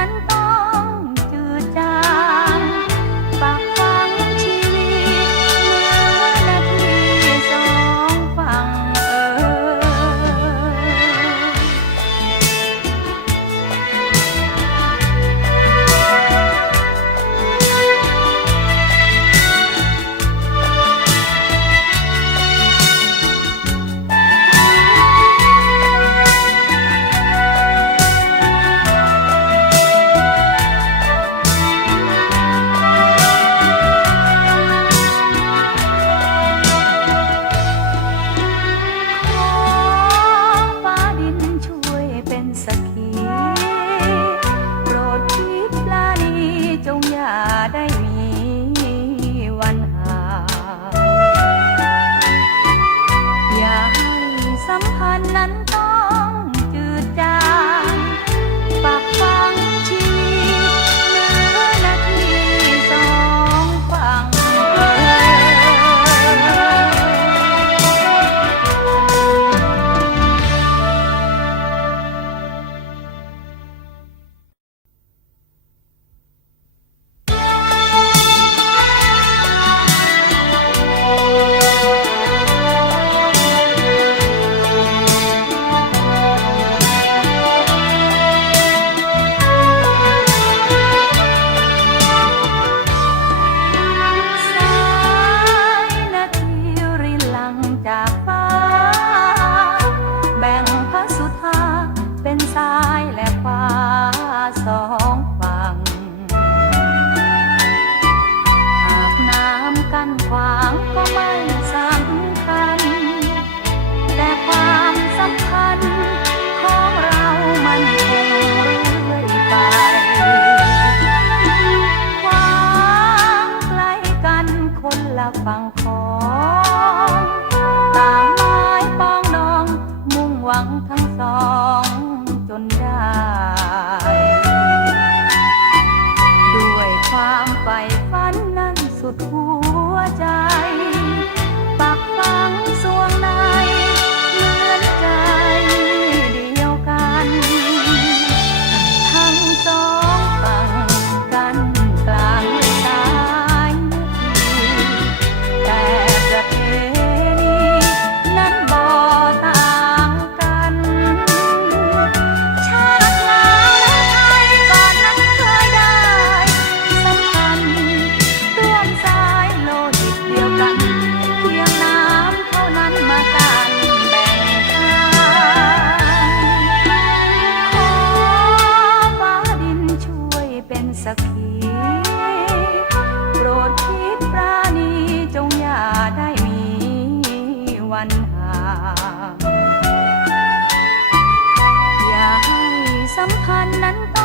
cantar. สุดหัวใจ สัมพันธ์นั้นต